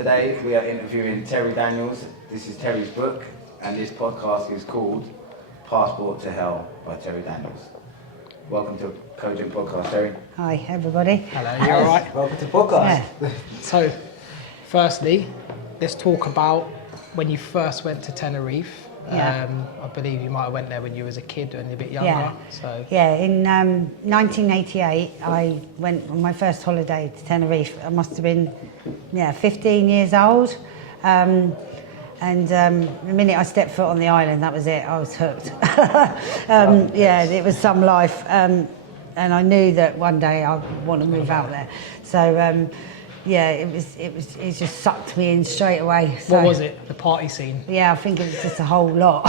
Today we are interviewing Terry Daniels. This is Terry's book, and this podcast is called Passport to Hell by Terry Daniels. Welcome to Cogent Podcast, Terry. Hi, everybody. Hello, you alright? Welcome to podcast. Yeah. So, firstly, let's talk about when you first went to Tenerife. Yeah. I believe you might have went there when you was a kid and a bit younger. Yeah, in 1988, I went on my first holiday to Tenerife. I must have been, 15 years old. The minute I stepped foot on the island, that was it. I was hooked. It was some life. And I knew that one day I'd want to move out there. So, it just sucked me in straight away. So, what was it? The party scene? Yeah, I think it was just a whole lot.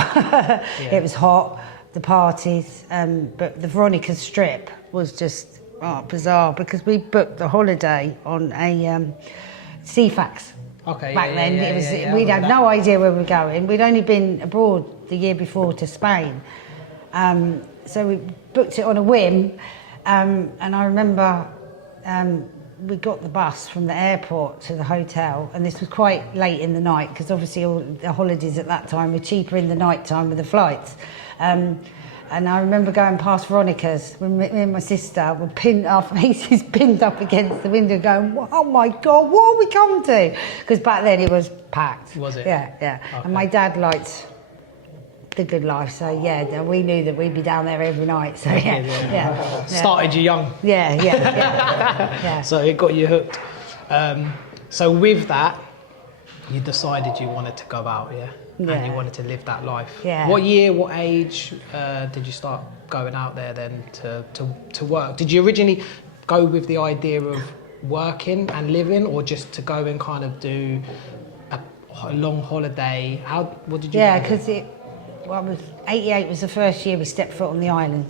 It was hot, the parties, but the Veronica Strip was just bizarre because we booked the holiday on a CFAX. Okay. Back then, we'd had no idea where we were going. We'd only been abroad the year before to Spain, so we booked it on a whim. And I remember we got the bus from the airport to the hotel, and this was quite late in the night because obviously all the holidays at that time were cheaper in the night time with the flights. And I remember going past Veronica's when me and my sister were our faces pinned up against the window going, oh my God, what have we come to? Because back then it was packed. Was it? Yeah. Okay. And my dad liked the good life, so we knew that we'd be down there every night. So yeah. Started you young. Yeah. So it got you hooked. So with that, you decided you wanted to go out, and you wanted to live that life. Yeah. What year, what age did you start going out there then to work? Did you originally go with the idea of working and living, or just to go and kind of do a long holiday? What did you do? Yeah, because 88 was the first year we stepped foot on the island.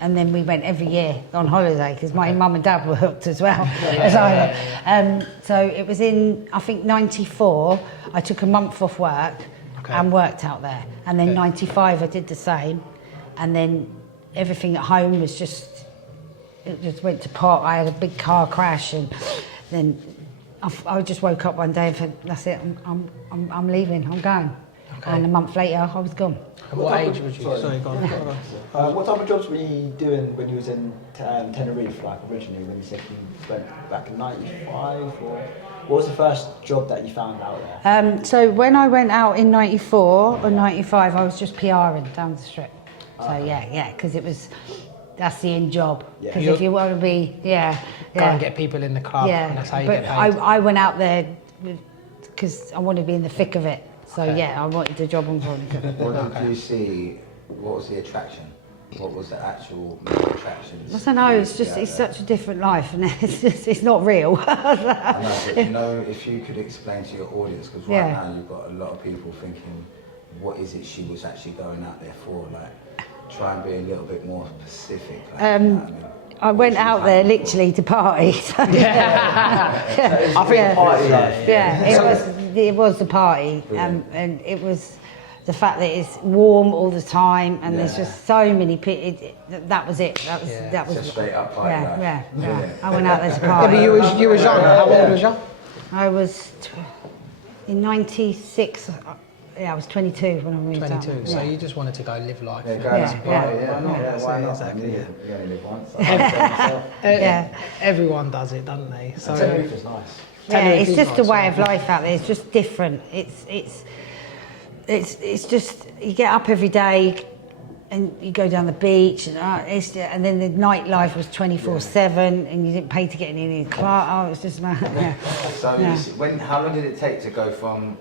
And then we went every year on holiday because my mum and dad were hooked as well. So it was in, I think, 94, I took a month off work and worked out there. And then 95, I did the same. And then everything at home was it just went to pot. I had a big car crash, and then I just woke up one day and said, that's it, I'm leaving, I'm going. Okay. And a month later, I was gone. And what age was you? Sorry, go on. What type of jobs were you doing when you was in Tenerife, like originally, when you said you went back in 95? Or what was the first job that you found out there? So when I went out in 94 or 95, I was just PRing down the strip. So because that's the end job. Because if you want to be, go and get people in the club, and that's how you get paid. I went out there because I wanted to be in the thick of it. So I wanted the job on Veronica. What did you see? What was the attraction? What was the actual main attraction? I don't know. It's such a different life, and it's not real. I know, but if you could explain to your audience, because right now you've got a lot of people thinking, what is it she was actually going out there for? Like, try and be a little bit more specific. Like, you know what I mean? I went out there literally to party. So I think party life. It was the party, and it was the fact that it's warm all the time, and there's just so many people. That was it. That was just straight up party life. Yeah. I went out there to party. Yeah, but you was young. How old was you? I was in 96. I was 22 when I moved out. 22, so you just wanted to go live life. Why not? Exactly. You only live once. Everyone does it, don't they? So Tenerife is nice. It's just a way of life out there. It's just different. It's just, you get up every day and you go down the beach, and then the nightlife was 24/7, and you didn't pay to get in any club. It's just mad. So how long did it take to go from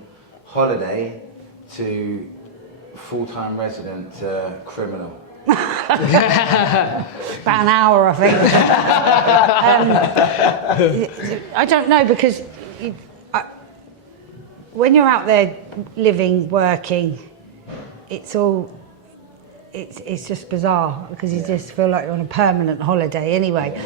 holiday to full-time resident to criminal? About an hour, I think. I don't know, because when you're out there living, working, it's just bizarre, because you just feel like you're on a permanent holiday anyway.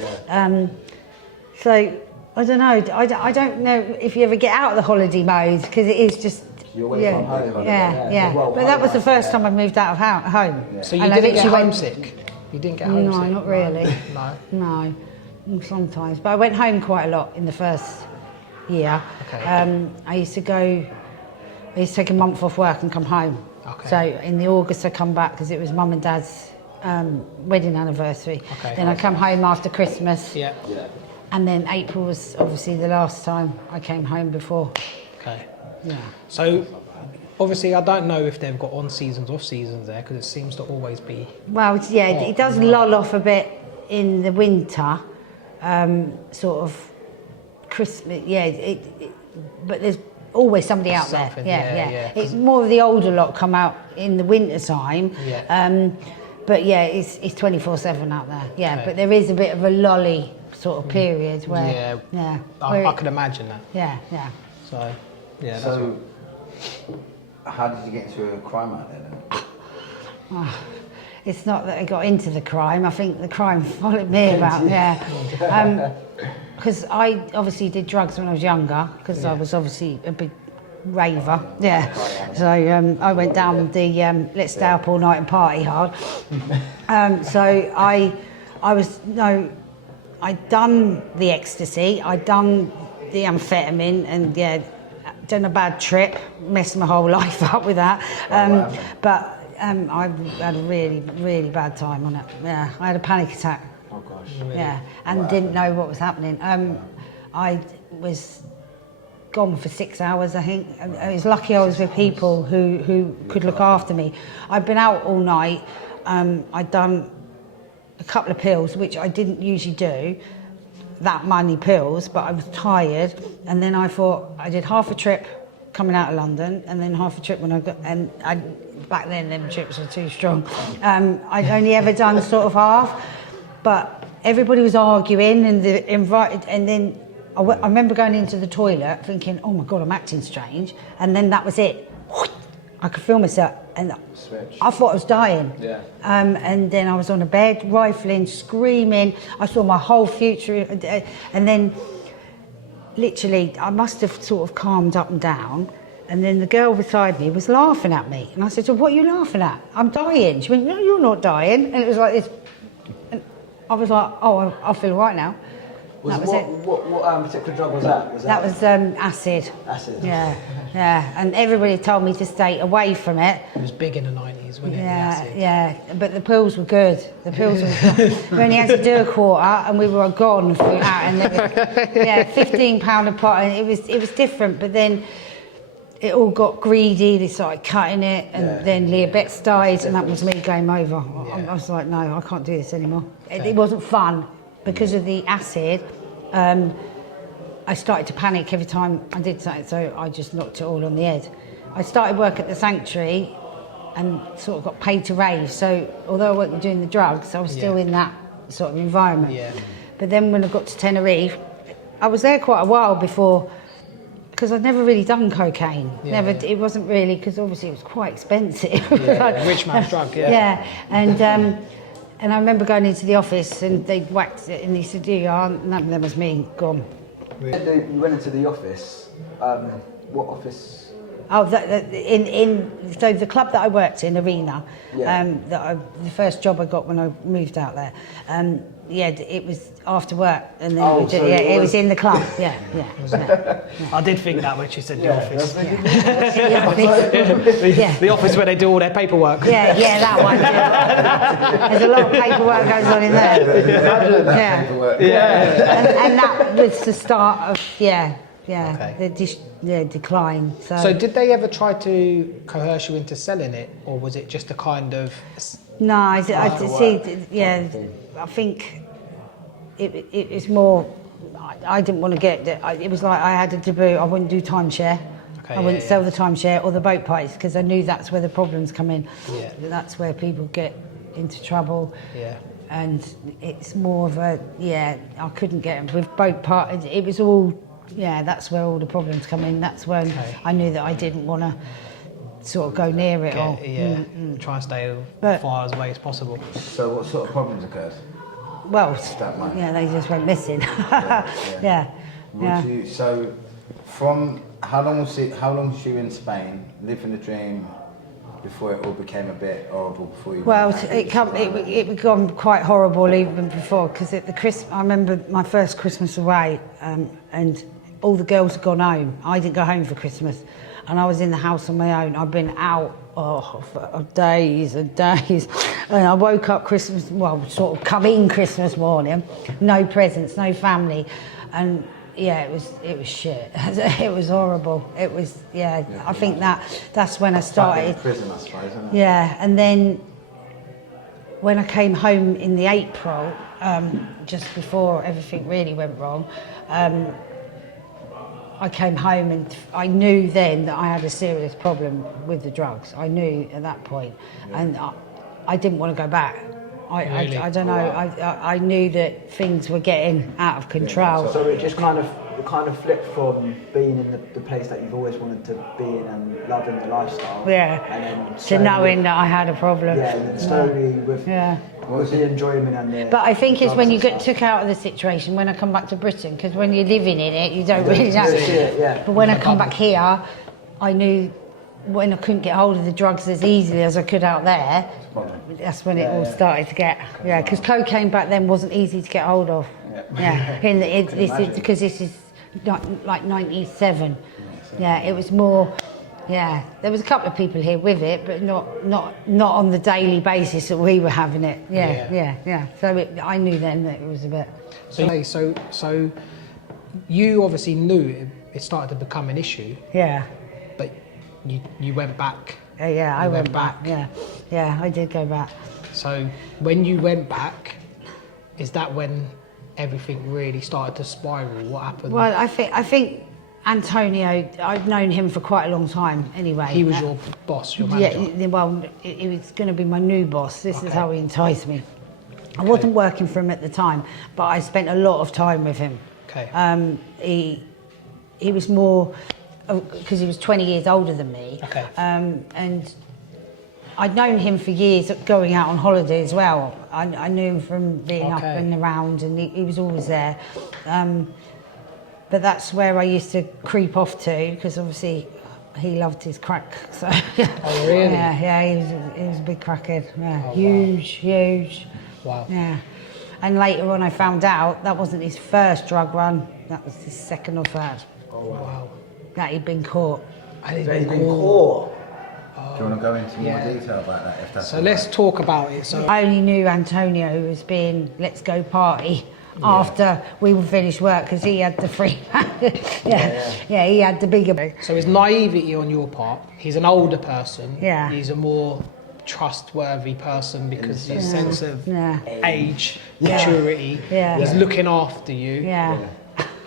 So I don't know. I don't know if you ever get out of the holiday mode, because it is just. You're away from home. But that was the first time I moved out of home. So you didn't get homesick? You didn't get homesick? No, not really. No? No, sometimes. But I went home quite a lot in the first year. Okay. I used to take a month off work and come home. Okay. So in the August I come back because it was mum and dad's wedding anniversary. Okay. Then I come home after Christmas. Yeah. And then April was obviously the last time I came home before. Okay. Yeah. So obviously I don't know if they've got on seasons, off seasons there, because it seems to always be. Well, it does lull off a bit in the winter, sort of Christmas. Yeah, but there's always somebody out there. Something, Yeah. It's more of the older lot come out in the winter time. Yeah. But yeah, it's 24/7 out there. Yeah, Okay. but there is a bit of a lolly sort of period where. Yeah. where I could imagine that. Yeah. So, yeah. So, how did you get into a crime out there then? It's not that I got into the crime. I think the crime followed me about. Yeah. Because I obviously did drugs when I was younger, because I was obviously a big raver. Yeah. So I went down the let's stay up all night and party hard. So I'd done the ecstasy, I'd done the amphetamine, and done a bad trip, messed my whole life up with that. But I had a really, really bad time on it. Yeah, I had a panic attack. Oh gosh. Yeah, and didn't know what was happening. I was gone for 6 hours, I think. I was lucky I was with people who could look after me. I'd been out all night. I'd done a couple of pills, which I didn't usually do, that many pills, but I was tired. And then I thought, I did half a trip coming out of London, and then half a trip when I got, back then them trips were too strong. I'd only ever done sort of half, but everybody was arguing and and then I remember going into the toilet thinking, oh my God, I'm acting strange. And then that was it. I could feel myself, and I thought I was dying. Yeah. And then I was on a bed, rifling, screaming. I saw my whole future, and then literally I must have sort of calmed up and down. And then the girl beside me was laughing at me, and I said, "So what are you laughing at? I'm dying." She went, "No, you're not dying." And it was like this. And I was like, "Oh, I feel right now." What particular drug was that? That was acid. Acid. Yeah. And everybody told me to stay away from it. It was big in the 90s, wasn't it? the acid? Yeah. But the pills were good. The pills were good. We only had to do a quarter, and we were gone for an hour. And then, £15 a pot, and it was different. But then it all got greedy. They started cutting it, and then Leah Betts died, and that was me, game over. I was like, no, I can't do this anymore. It wasn't fun. Because of the acid, I started to panic every time I did something, so I just knocked it all on the head. I started work at the Sanctuary and sort of got paid to rave, so although I wasn't doing the drugs, I was still in that sort of environment. Yeah. But then when I got to Tenerife, I was there quite a while before, because I'd never really done cocaine. It wasn't really, because obviously it was quite expensive. Rich man's drug, And I remember going into the office and they whacked it and he said, "You are," and that was me, gone. You went into the office. What office? Oh, so the club that I worked in, Arena, the first job I got when I moved out there, it was after work, and then it was in the club. Yeah. I did think that when she said the office. The office where they do all their paperwork. Yeah, that one. Yeah. There's a lot of paperwork goes on in there. And that was the start of the decline. So did they ever try to coerce you into selling it, or was it just a kind of? No, I think it was more. I didn't want to get it. It was like I had a debut. I wouldn't do timeshare. I wouldn't sell the timeshare or the boat parties, because I knew that's where the problems come in. Yeah. That's where people get into trouble. Yeah. And it's more of a I couldn't get them with boat parties. It was all that's where all the problems come in. That's when I knew that I didn't want to sort of go near it. Try and stay as far away as possible. So what sort of problems occurred? Well, That they just went missing. So from how long was you in Spain, living the dream, before it all became a bit horrible? Before you it became quite horrible even before, because I remember my first Christmas away, and all the girls had gone home. I didn't go home for Christmas, and I was in the house on my own. I'd been out for days and days, and I woke up Christmas, sort of come in Christmas morning, no presents, no family, and yeah, it was shit. It was horrible. It was, I think that's when I started. In prison, I suppose, isn't it? Yeah, and then when I came home in the April, just before everything really went wrong, I came home and I knew then that I had a serious problem with the drugs. I knew at that point, and I didn't want to go back. I don't know. I knew that things were getting out of control. So it just kind of flipped from being in the place that you've always wanted to be in and loving the lifestyle. Yeah. And then to knowing that I had a problem. Yeah, and then slowly with the enjoyment and the. But I think it's when you get took out of the situation, when I come back to Britain, because when you're living in it, you don't really know. But when I come back here, I knew when I couldn't get hold of the drugs as easily as I could out there, that's when it all started to get, because cocaine back then wasn't easy to get hold of. Because this is like 97. Yeah, it was more, there was a couple of people here with it, but not on the daily basis that we were having it. So I knew then that it was a bit. So you obviously knew it started to become an issue. Yeah. But you went back. I went back. Yeah, I did go back. So when you went back, is that when everything really started to spiral? What happened? Well, I think Antonio, I've known him for quite a long time anyway. He was your boss, your manager? Yeah, well, he was going to be my new boss. This is how he enticed me. I wasn't working for him at the time, but I spent a lot of time with him. Okay. He was more, because he was 20 years older than me. Okay. And I'd known him for years, going out on holiday as well. I knew him from being up and around, and he was always there. But that's where I used to creep off to, because obviously he loved his crack. So oh, really? Yeah, he was a big crackhead. Yeah, huge. Wow. Yeah. And later on I found out that wasn't his first drug run, that was his second or third. Oh, wow. That he'd been caught. He'd been caught? Do you want to go into more detail about that? If that's so let's talk about it. So I only knew Antonio as being let's go party after we would finish work, because he had the free he had the bigger. So his naivety on your part, he's an older person. Yeah. He's a more trustworthy person because his sense of age, maturity, he's looking after you. Yeah.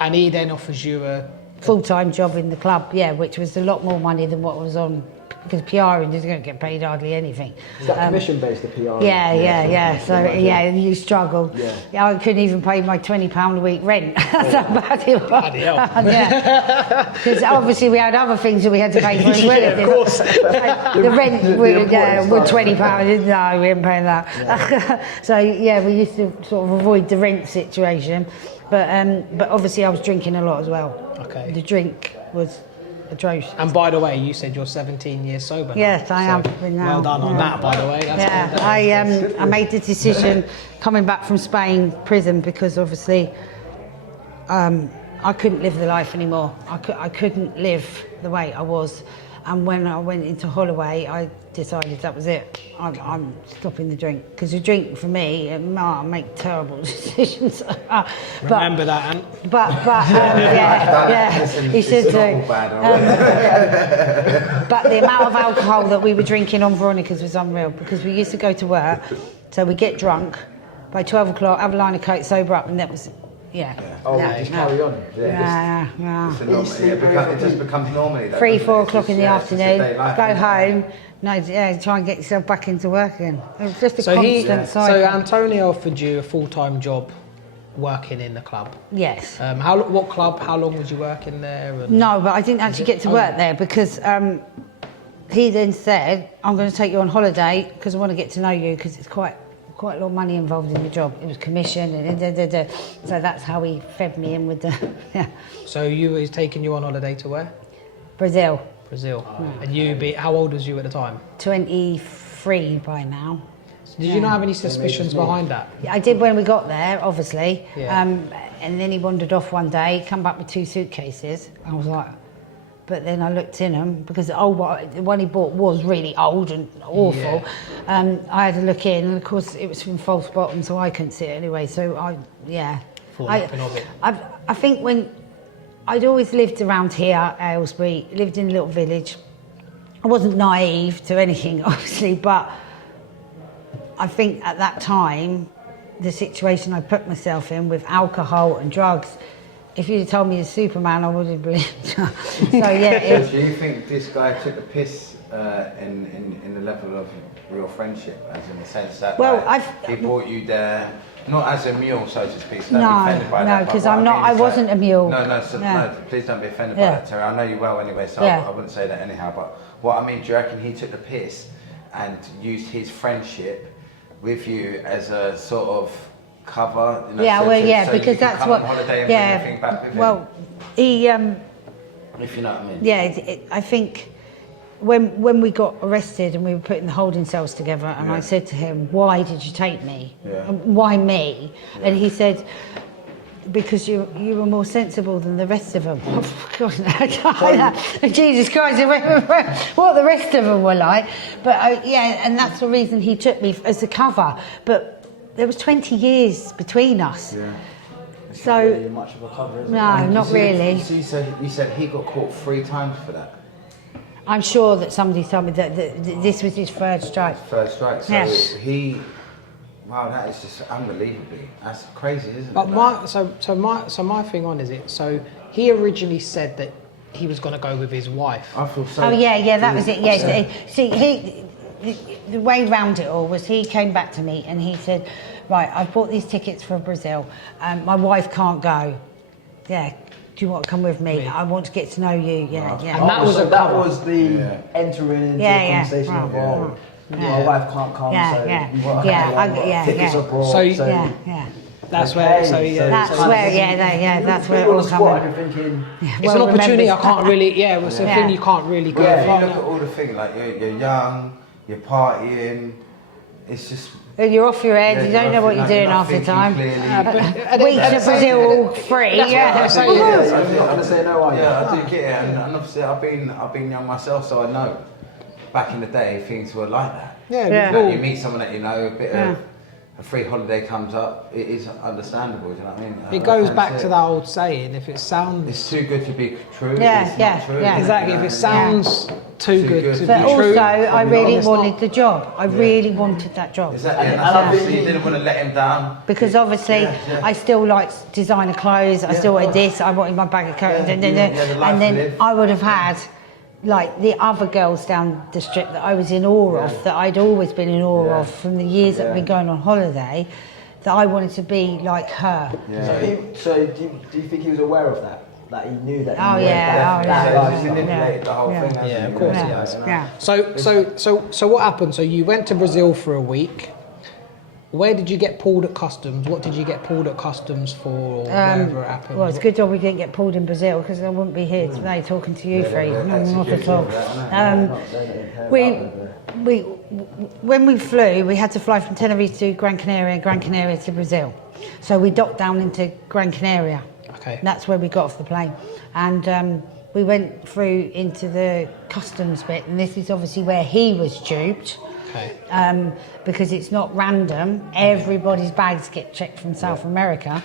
And he then offers you a full-time job in the club, which was a lot more money than what was on, because PRing doesn't get paid hardly anything. Is that commission-based, the PR? Yeah. So you struggle. Yeah, I couldn't even pay my £20 a week rent. That's how bad it was. Bloody hell. Because obviously we had other things that we had to pay for as well. Yeah, of course. The rent with £20. No, we didn't pay that. So we used to sort of avoid the rent situation. But obviously I was drinking a lot as well. Okay. The drink was atrocious. And by the way, you said you're 17 years sober now. Yes, I am. Well done on that, by the way. That's I made the decision coming back from Spain prison, because obviously I couldn't live the life anymore. I couldn't live the way I was. And when I went into Holloway, I decided that was it. I'm stopping the drink, because the drink for me, I make terrible decisions. Remember that, Ant. He should do. But the amount of alcohol that we were drinking on Veronica's was unreal, because we used to go to work, so we get drunk by 12 o'clock, have a line of coke, sober up, and that was. Just carry on. It just becomes normal. 3, 4 o'clock in the afternoon, go home. Try and get yourself back into work again. It was just a constant cycle. So Antonio offered you a full-time job working in the club. Yes. What club? How long was you working there? No, but I didn't actually get to work there, because he then said, "I'm going to take you on holiday because I want to get to know you, because it's quite a lot of money involved in the job. It was commission and so that's how he fed me in with the So he's taking you on holiday to where? Brazil. And how old was you at the time? 23 by now. Did you not have any suspicions behind that? I did when we got there, obviously. Yeah. And then he wandered off one day, come back with 2 suitcases. I was like, but then I looked in them because the one he bought was really old and awful. Yeah. I had to look in, and of course it was from false bottom, so I couldn't see it anyway. So I think when I'd always lived around here, Aylesbury, lived in a little village. I wasn't naive to anything, obviously, but I think at that time, the situation I put myself in with alcohol and drugs, if you'd have told me he's Superman, I would have believed you. So yeah. Do you think this guy took the piss in the level of real friendship, as in the sense that he brought you there, not as a mule, so to speak? So don't be offended by that. No, because I wasn't a mule. No, please don't be offended by that, Terry. I know you well anyway, so I wouldn't say that anyhow. But what I mean, do you reckon he took the piss and used his friendship with you as a sort of cover? You know, because that's what. Holiday and bring everything back with him? He. If you know what I mean. Yeah, I think when we got arrested and we were putting the holding cells together, and I said to him, "Why did you take me? Why me?" Yeah. And he said, "Because you were more sensible than the rest of them." Jesus Christ, what the rest of them were like. But and that's the reason he took me as a cover. But there was 20 years between us. Yeah. It's so not really much of a cover, is it? No, not really. You said he got caught 3 times for that. I'm sure that somebody told me that this was his 3rd strike. So wow, that is just unbelievably. That's crazy, isn't it? But my thing on is it. So he originally said that he was going to go with his wife. I feel so. Oh yeah, that was it. Yeah. See, the way round it all was he came back to me and he said, "Right, I've bought these tickets for Brazil. My wife can't go. Yeah, do you want to come with me? I want to get to know you." Yeah. And that was the entering into the conversation of my wife can't come, tickets abroad. That's where. That's where it all comes. It's an opportunity. I can't really. Yeah, it's a thing you can't really go. If you look at all the things, like you're young, you're partying. It's just. You're off your head. You don't know what you're doing half the time. Weeks to Brazil all free. I do get it, and obviously I've been young myself, so I know. Back in the day, things were like that. You meet someone that you know, a bit of a free holiday comes up. It is understandable. Do you know what I mean? It goes back to that old saying: if it sounds, it's too good to be true. It's not true. Exactly. If it sounds too good to be true. But also, I really wanted the job. I really wanted that job. Exactly. And obviously, you didn't want to let him down. Because obviously, I still liked designer clothes. I still wanted this. I wanted my bag of coat. And then I would have had. Like the other girls down the strip that I was in awe of, that I'd always been in awe of from the years that I've been going on holiday, that I wanted to be like her. So do you think he was aware of that? That he knew that? He manipulated the whole thing. Yeah, of course he has. So what happened? So you went to Brazil for a week. Where did you get pulled at customs? What did you get pulled at customs for, or wherever it happened? Well, it's a good job we didn't get pulled in Brazil, because I wouldn't be here today talking to you three. No, not at all. When we flew, we had to fly from Tenerife to Gran Canaria and Gran Canaria to Brazil. So we docked down into Gran Canaria. Okay. That's where we got off the plane. And we went through into the customs bit, and this is obviously where he was duped. Okay. Because it's not random. Everybody's bags get checked from South America.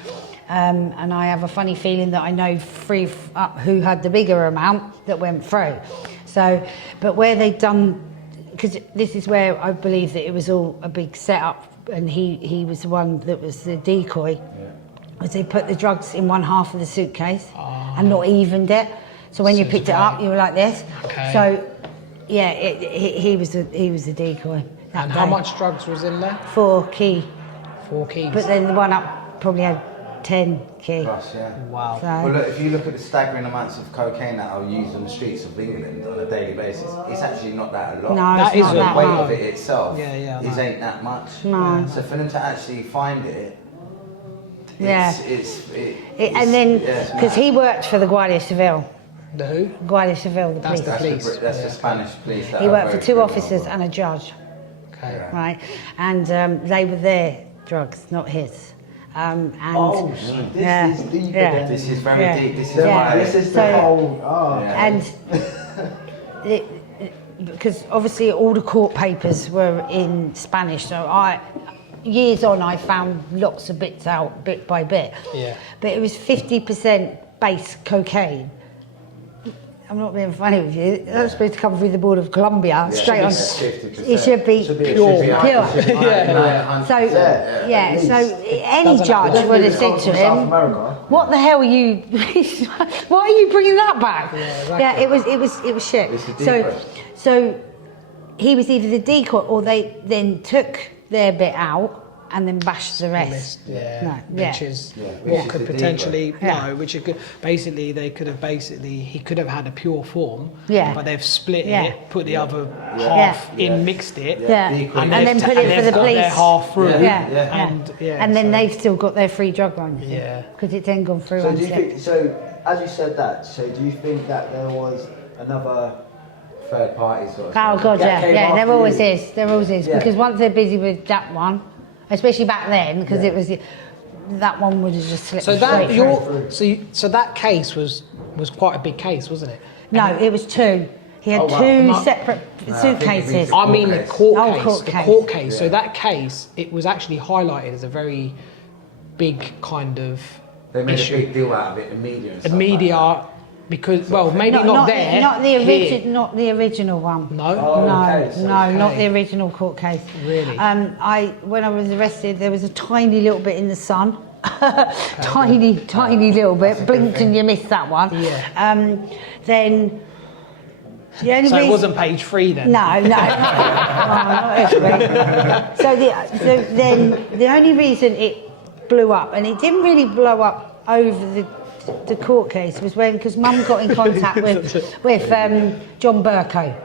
And I have a funny feeling that I know who had the bigger amount that went through. So, but where they'd done, because this is where I believe that it was all a big setup, and he was the one that was the decoy, was they put the drugs in one half of the suitcase and not evened it. So when you picked it up, you were like this. Okay. So, yeah, he was the decoy. And how much drugs was in there? 4 key. 4 keys. But then the one up probably had 10 key. Plus, Wow. So, well, look, if you look at the staggering amounts of cocaine that are used on the streets of England on a daily basis, it's actually not that a lot. No, it's not that the weight much. of it itself ain't that much. No. So for them to actually find it, and then, because he worked for the Guardia Civil. The who? Guardia Civil, the police. That's the police. That's the Spanish police. He worked for 2 officers and a judge. Okay. Right, and they were their drugs, not his. And this is deep again. This is very Yeah. deep. This is Yeah. why. This is So- the whole. Oh. Yeah. and because obviously all the court papers were in Spanish, so years on I found lots of bits out bit by bit. Yeah. But it was 50% base cocaine. I'm not being funny with you. That's supposed to come through the border of Colombia, straight on. 50%. It should be pure. So Yeah. so any judge would have said to him, "What the hell are you? Why are you bringing that back?" Yeah, exactly. It was shit. It's the So decoy. so he was either the decoy or they then took their bit out and then bashed the rest. Yeah, No, which is which what is could the potentially decoy. Yeah. no, which it could basically he could have had a pure form, Yeah. but they've split Yeah. it, put the other half in, mixed it, Yeah, Decoy. and then put it and for they've the got police. their half through, Yeah. And then they've still got their free drug runs. Yeah. Because it's then gone through. So do you unchecked. think? So as you said that. So do you think that there was another? Third party sort of. Oh thing. God, That yeah, came yeah. after There always you. is. There always is Yeah. because once they're busy with that one, especially back then, because Yeah. it was that one would have just slipped. So that straight through. so that case was quite a big case, wasn't it? No, it was two. He had Oh, wow. two No. separate I think it suitcases. means- I mean the case. court Oh, case. court The case. court case. Yeah. So that case, it was actually highlighted as a very big kind of They made issue. a big deal out of it, the media and The stuff media, like because well, maybe not there. Not the here. not the original one. No. Oh, No, okay, so- no, not okay. the original court case. Really? When I was arrested, there was a tiny little bit in the sun, tiny little bit. Blinked and you missed that one. Yeah. Then the only So it reason, wasn't page 3 then. No, no. Oh, not every. So then the only reason it blew up, and it didn't really blow up over the court case, was because Mum got in contact with John Burko.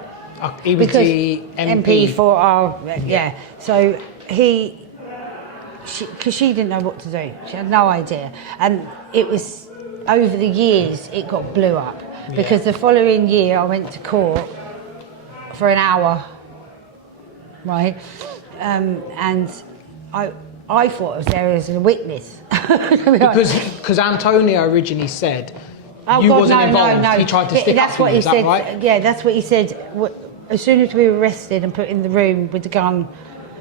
He was Because the MP for our So because she didn't know what to do, she had no idea, and it was over the years it got blew up because the following year I went to court for an hour, right, and I thought I was there as a witness Because Antonio originally said Oh, you God, wasn't no, involved. No, no. He tried to stick that's up for what you. he Is that said. right? Yeah, that's what he said. As soon as we were arrested and put in the room with the gun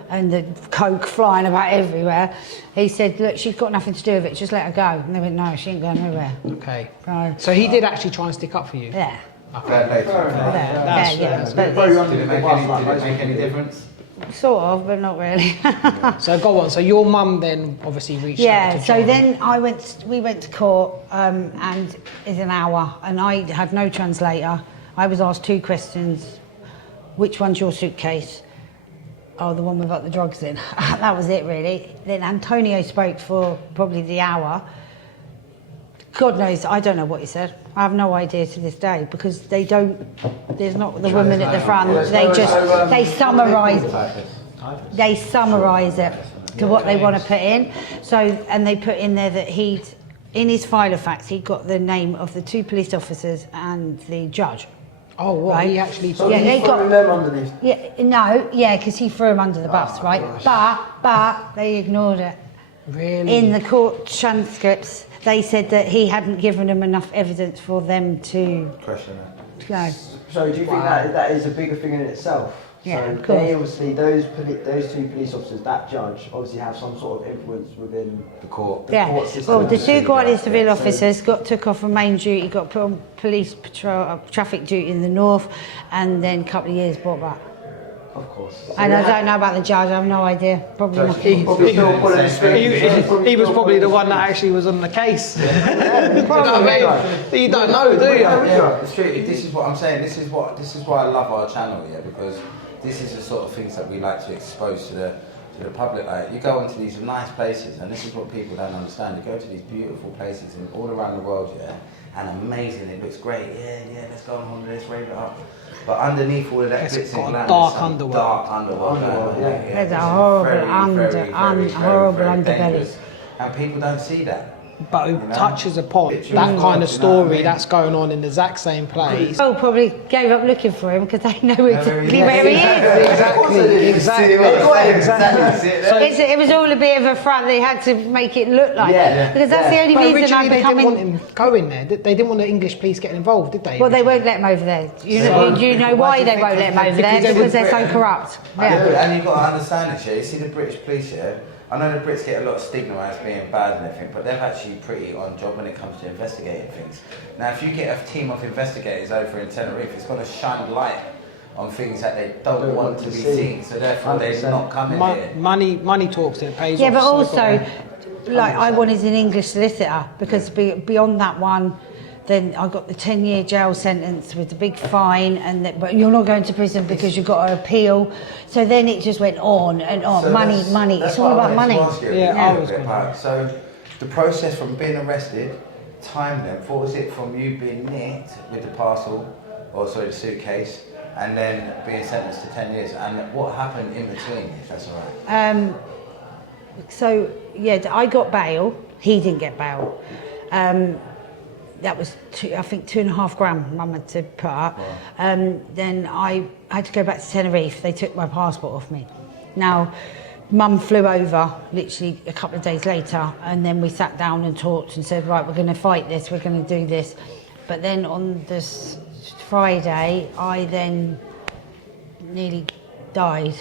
and the coke flying about everywhere, he said, "Look, she's got nothing to do with it. Just let her go." And they went, "No, she ain't going nowhere." Okay. Right. So he did actually try and stick up for you. Yeah. Fair play to him. That's But Did it make any difference? sort of, but not really. So go on. So your mum then obviously reached out Yeah, to so John. then we went to court, and it's an hour, and I had no translator. I was asked two questions. Which one's your suitcase? Oh, the one without the drugs in. That was it, really. Then Antonio spoke for probably the hour. God knows, I don't know what he said. I have no idea to this day, because there's not the woman at the front. They summarise it to what they want to put in. So, and they put in there that in his file of facts, he got the name of the two police officers and the judge. Oh, what? Right. He actually. So Yeah, he they got- threw them underneath. Because he threw him under the bus, right? But they ignored it. Really? In the court transcripts, they said that he hadn't given them enough evidence for them to Question. go. So do you think that is a bigger thing in itself? Yeah, so of course. they obviously, those two police officers, that judge, obviously have some sort of influence within The court. court system. Well, the two Guardia Civil So- officers took off from main duty, got put on police patrol, traffic duty in the north, and then a couple of years brought back. Of course. So And they I had- don't know about the judge. I have no idea. Probably So not. he- Probably still pulling the strings. He was probably the one that actually was on the case. You know what I mean? You don't know, do you? Yeah, it's true. This is what I'm saying. This is why I love our channel, yeah, because this is the sort of things that we like to expose to the public. Like, you go onto these nice places, and this is what people don't understand. You go to these beautiful places all around the world, yeah, and amazing. It looks great. Yeah. Let's go on holiday. Let's rave it up. But underneath all of that It's glitz got and a glam, dark there's some underworld. dark underworld. There's a It's horrible very underbelly. dangerous. And people don't see that. but who touches upon that kind of story that's going on in the exact same place. Oh, probably gave up looking for him because they know exactly where he is. Exactly. It was all a bit of a front. They had to make it look like it because that's the only But reason I'm originally they didn't want becoming. him going there. They didn't want the English police getting involved, did they? Well, they won't let him over there. Do you know why they won't let him over there? Because they're so corrupt. And you've got to understand this, yeah. You see the British police, yeah. I know the Brits get a lot of stigma as being bad and everything, but they're actually pretty on job when it comes to investigating things. Now, if you get a team of investigators over in Tenerife, it's going to shine light on things that they don't want to be seen. So therefore, they're not coming here. Money talks, and it pays off. Yeah, but also, like I wanted an English solicitor because beyond that one, then I got the 10-year jail sentence with the big fine, but you're not going to prison because you've got to appeal. So then it just went on and on. So money. It's all about money. So the process from being arrested, time then, what was it from you being nicked with the parcel, the suitcase, and then being sentenced to 10 years? And what happened in between, if that's all right? So, yeah, I got bail. He didn't get bail. That was, I think, 2.5 grand Mum had to put up. Wow. Then I had to go back to Tenerife. They took my passport off me. Now, Mum flew over literally a couple of days later, and then we sat down and talked and said, right, we're going to fight this, we're going to do this. But then on this Friday, I then nearly died.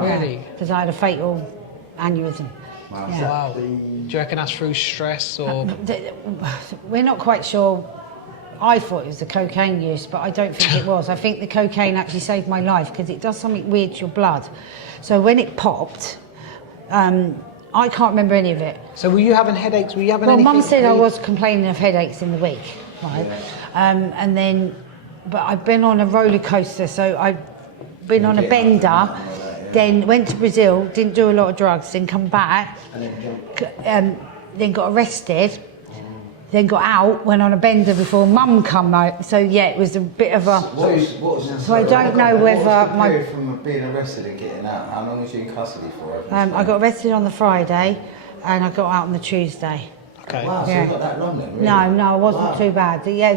Really? Because I had a fatal aneurysm. Wow. Yeah. Wow. Do you reckon that's through stress or? We're not quite sure. I thought it was the cocaine use, but I don't think it was. I think the cocaine actually saved my life because it does something weird to your blood. So when it popped, I can't remember any of it. So were you having headaches? Were you having anything? Well, Mum said I was complaining of headaches in the week, right? Yeah. But I've been on a roller coaster, so I've been on a bender. Then went to Brazil, didn't do a lot of drugs, then come back, then got arrested, then got out, went on a bender before Mum come out. So yeah, it was a bit of a. So I don't know whether my. Period from being arrested and getting out, how long was you in custody for? I got arrested on the Friday, and I got out on the Tuesday. Okay. Wow, so you got that long then, really? No, it wasn't too bad. Yeah,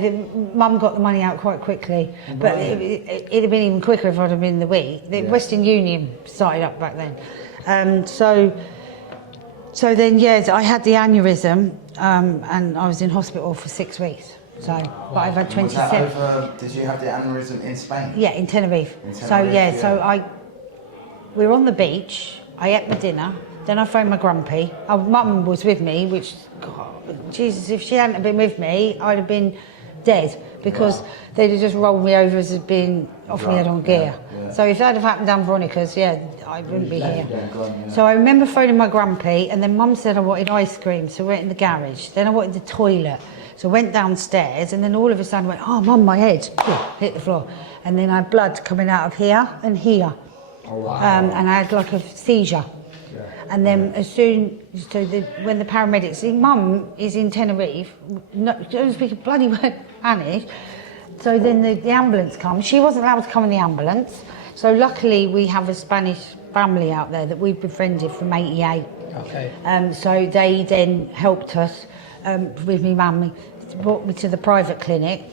Mum got the money out quite quickly, but it'd have been even quicker if I'd have been in the week. The Western Union started up back then. So then, I had the aneurysm, and I was in hospital for 6 weeks. So, but I've had 27. Did you have the aneurysm in Spain? Yeah, in Tenerife. We were on the beach. I ate my dinner. Then I phoned my grumpy. Mum was with me, which, God, Jesus, if she hadn't been with me, I'd have been dead because they'd have just rolled me over as being off my head on gear. Yeah. So if that had happened down Veronica's, I wouldn't be here. So I remember phoning my grumpy, and then Mum said I wanted ice cream, so we went in the garage. Then I wanted the toilet, so I went downstairs, and then all of a sudden I went, oh, Mum, my head hit the floor. And then I had blood coming out of here and here. Oh, wow. And I had like a seizure. And then when the paramedics, Mum is in Tenerife, don't speak a bloody word Spanish. So then the ambulance comes. She wasn't allowed to come in the ambulance. So luckily we have a Spanish family out there that we've befriended from '88. Okay. So they then helped us with me mum, brought me to the private clinic.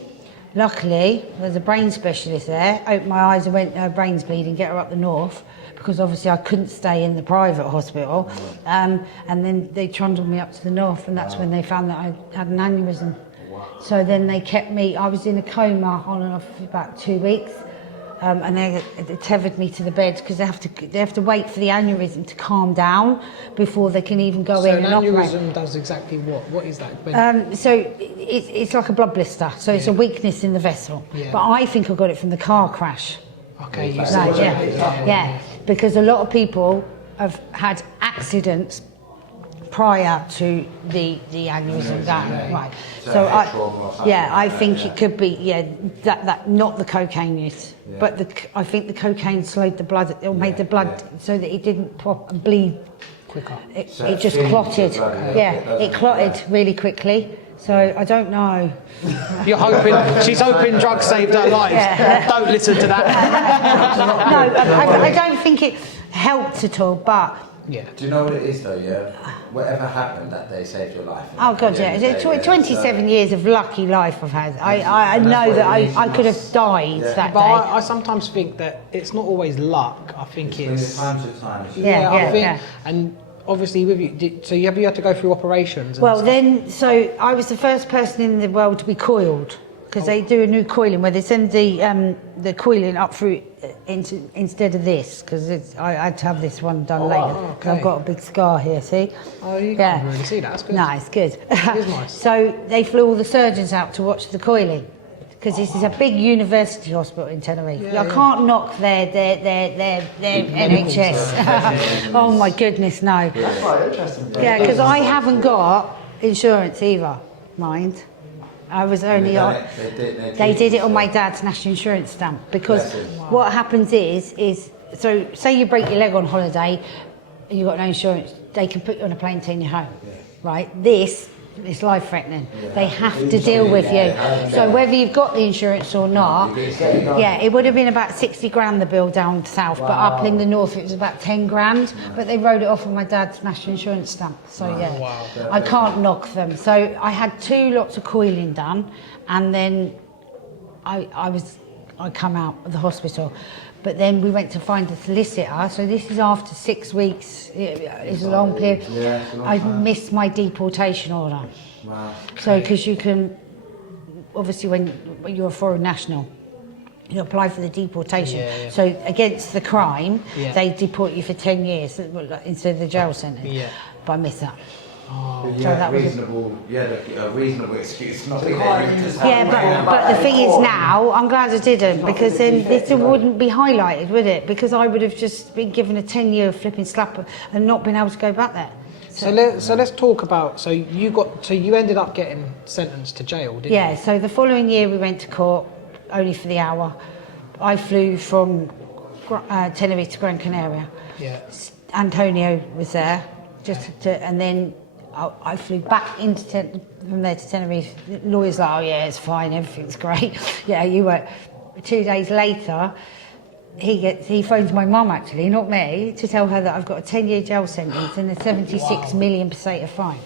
Luckily, there's a brain specialist there. Opened my eyes and went, her brain's bleeding, get her up the north. Because obviously I couldn't stay in the private hospital. And then they trundled me up to the north, and that's when they found that I had an aneurysm. So then they kept me, I was in a coma on and off for about 2 weeks. And they tethered me to the bed because they have to wait for the aneurysm to calm down before they can even go in and operate. So an aneurysm does exactly what? What is that? So it's like a blood blister. So it's a weakness in the vessel. Yeah. But I think I got it from the car crash. Okay, you yeah, because a lot of people have had accidents prior to the aneurysm down, right? So I think it could be that not the cocaine use, but I think the cocaine slowed the blood, or made the blood so that it didn't pop and bleed quicker. It just clotted. It clotted really quickly. So I don't know. She's hoping drugs saved her life. Yeah. Don't listen to that. No, I don't think it helped at all, but Yeah. Do you know what it is though? Yeah. Whatever happened that day saved your life. Oh God, yeah. It's 27 years of lucky life I've had. I know that I could have died that But day. I sometimes think that it's not always luck. I think it's time to time. I think, and obviously with you, so have you had to go through operations? And Well, stuff? then, so I was the first person in the world to be coiled, because they do a new coiling where they send the coiling up through instead of this, because I had to have this one done later. Wow, 'Cause I've got a big scar here, see? Oh, you can't really see that. That's good. No, it's good. It is nice. So they flew all the surgeons out to watch the coiling, because this is a big university hospital in Tenerife. Yeah, I can't knock their NHS. Oh my goodness, no. That's quite interesting. Yeah, because I haven't got insurance either, mind. I was only on. They did it on my dad's national insurance stamp, because what happens is so say you break your leg on holiday and you've got no insurance, they can put you on a plane and take you home, right? This is life threatening. They have to deal with you. So whether you've got the insurance or not, yeah, it would have been about 60 grand the bill down south, but up in the north it was about 10 grand. But they wrote it off on my dad's national insurance stamp. So yeah, I can't knock them. So I had 2 lots of coiling done, and then I come out of the hospital. But then we went to find a solicitor. So this is after 6 weeks. It's a long period. Yeah, it's a long I time. missed my deportation order. Wow. So because you can, obviously when you're a foreign national, you apply for the deportation. Yeah. So against the crime, they deport you for 10 years instead of the jail sentence. Yeah. But I missed that. But So that was a reasonable excuse. Not Yeah, but the thing is now, I'm glad I didn't, because then this wouldn't be highlighted, would it? Because I would have just been given a 10-year flipping slap and not been able to go back there. So let's talk about. So you ended up getting sentenced to jail, didn't you? Yeah. So the following year we went to court, only for the hour. I flew from Tenerife to Gran Canaria. Yeah. Antonio was there, and then I flew back from there to Tenerife. The lawyer's like, oh yeah, it's fine, everything's great. Yeah, you were. 2 days later, he phones my mum, actually, not me, to tell her that I've got a 10-year jail sentence and a 76 million peseta fine.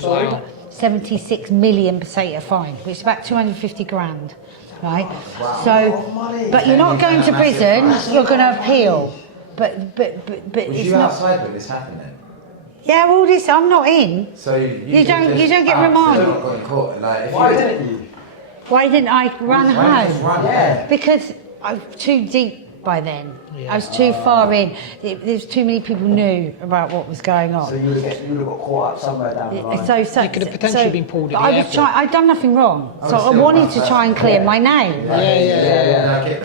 Wow. 76 million peseta fine, which is about 250 grand, right? Wow. So, but you're not going to prison, you're going to appeal. But Was it's you not. outside when this happened then? Yeah, all this, I'm not in. So you don't get So remanded. not got in court. Like, Why didn't you? Why didn't I run home? Yeah. Because I was too deep by then. Yeah. I was too far in. There's too many people knew about what was going on. So you would have got caught up somewhere down the line. So You could have potentially been pulled at but the I was trying. I'd done nothing wrong, so I still wanted to try and clear my name.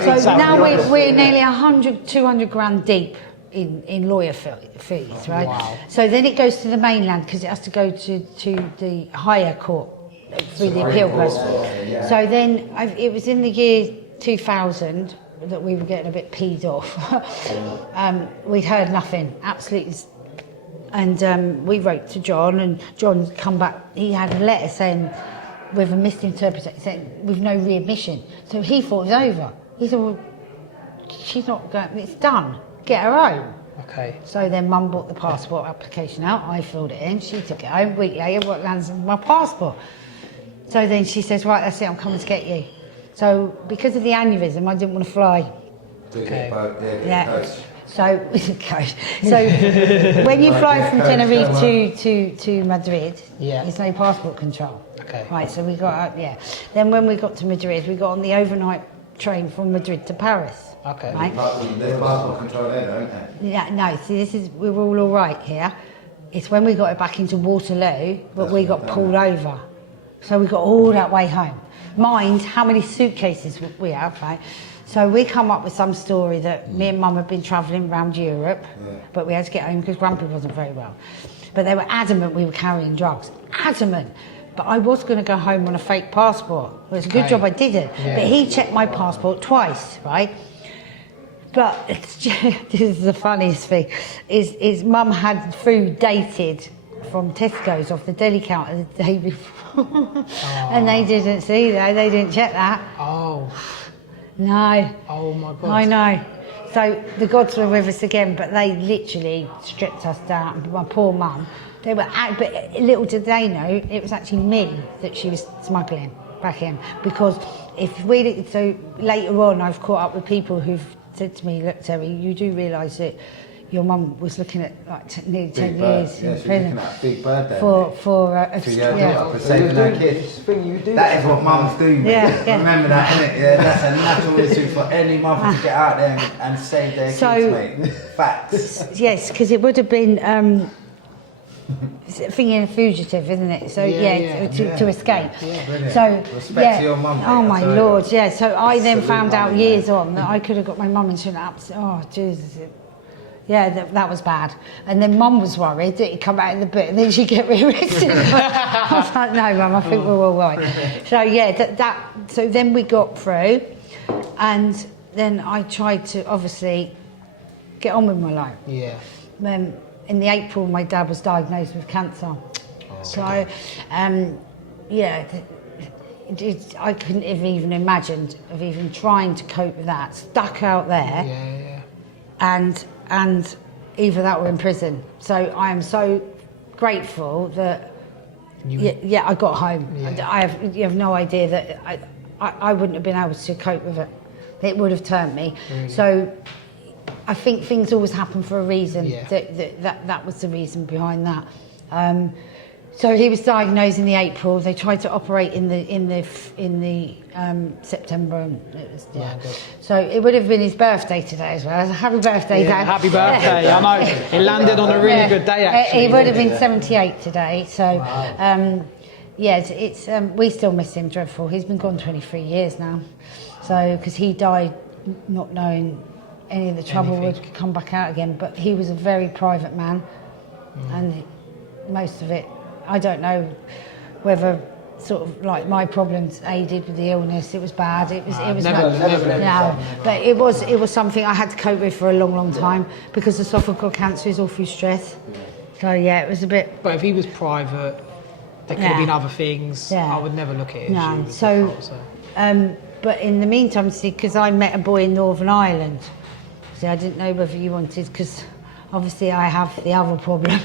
So now we're nearly 100, 200 grand deep in lawyer fees, right? Wow. So then it goes to the mainland because it has to go to the higher court through the appeal process. So then it was in the year 2000 that we were getting a bit peed off. We'd heard nothing, absolutely. And we wrote to John, and John come back. He had a letter saying, with a misinterpretation, saying with no readmission. So he thought it was over. He said, well, she's not going, it's done. Get her home. Okay. So then Mum brought the passport application out. I filled it in. She took it home. A week later, what lands on my passport? So then she says, right, that's it. I'm coming to get you. So because of the aneurysm, I didn't want to fly. Okay. Yeah. So, so when you fly from Tenerife to Madrid, there's no passport control. Okay. Right. So we got up. Yeah. Then when we got to Madrid, we got on the overnight train from Madrid to Paris. Okay. Right. There's passport control there, though, isn't there? Yeah. No. See, we're all right here. It's when we got it back into Waterloo, but we got pulled over. So we got all that way home. Mind how many suitcases we have, right? So we come up with some story that me and Mum had been travelling around Europe, but we had to get home because Grumpy wasn't very well. But they were adamant we were carrying drugs. Adamant. But I was going to go home on a fake passport. Well, it's a good job I didn't. Yeah. But he checked my passport twice, right? But this is the funniest thing, is Mum had food dated from Tesco's off the deli counter the day before. And they didn't see that, they didn't check that. Oh. No. Oh my God. I know. So the gods were with us again, but they literally stripped us down. My poor mum. They were, but little did they know, it was actually me that she was smuggling back in. Because so later on, I've caught up with people who've said to me, look, Terry, you do realise that your mum was looking at like nearly 10 years in prison big birthday for your daughter for saving her kids. That is what mums do. Remember that, innit? Yeah, that's a natural issue for any mother to get out there and save their kids, mate. Facts. Yes, because it would have been thinking a fugitive, isn't it? So to escape. Yeah, so respect to your mum. Oh my lord, yeah. So I then found out years on that I could have got my mum into an absolute. Oh Jesus. Yeah, that was bad. And then Mum was worried that he'd come out in the boot and then she'd get rearrested. I was like, no, Mum, I think we're all right. So yeah, so then we got through, and then I tried to obviously get on with my life. Yeah. In the April, my dad was diagnosed with cancer. Oh, so, I couldn't have even imagined of even trying to cope with that. Stuck out there, and either that or in prison. So I am so grateful that I got home. Yeah. You have no idea that I wouldn't have been able to cope with it. It would have turned me. Really? So I think things always happen for a reason. Yeah. That was the reason behind that. So he was diagnosed in the April. They tried to operate in the September, and it was So it would have been his birthday today as well. Happy birthday, Dad! Happy birthday! I know it landed on a really good day. Actually, he would have been 78 today. So it's we still miss him dreadful. He's been gone 23 years now. So because he died not knowing any of the trouble would come back out again. But he was a very private man, and most of it. I don't know whether sort of like my problems aided with the illness. It was bad. It was never. But it was something I had to cope with for a long time because esophageal cancer is all through stress. So it was a bit. But if he was private, there could have been other things. I would never look at it. No. But in the meantime, see, because I met a boy in Northern Ireland. See, I didn't know whether you wanted because. Obviously, I have the other problem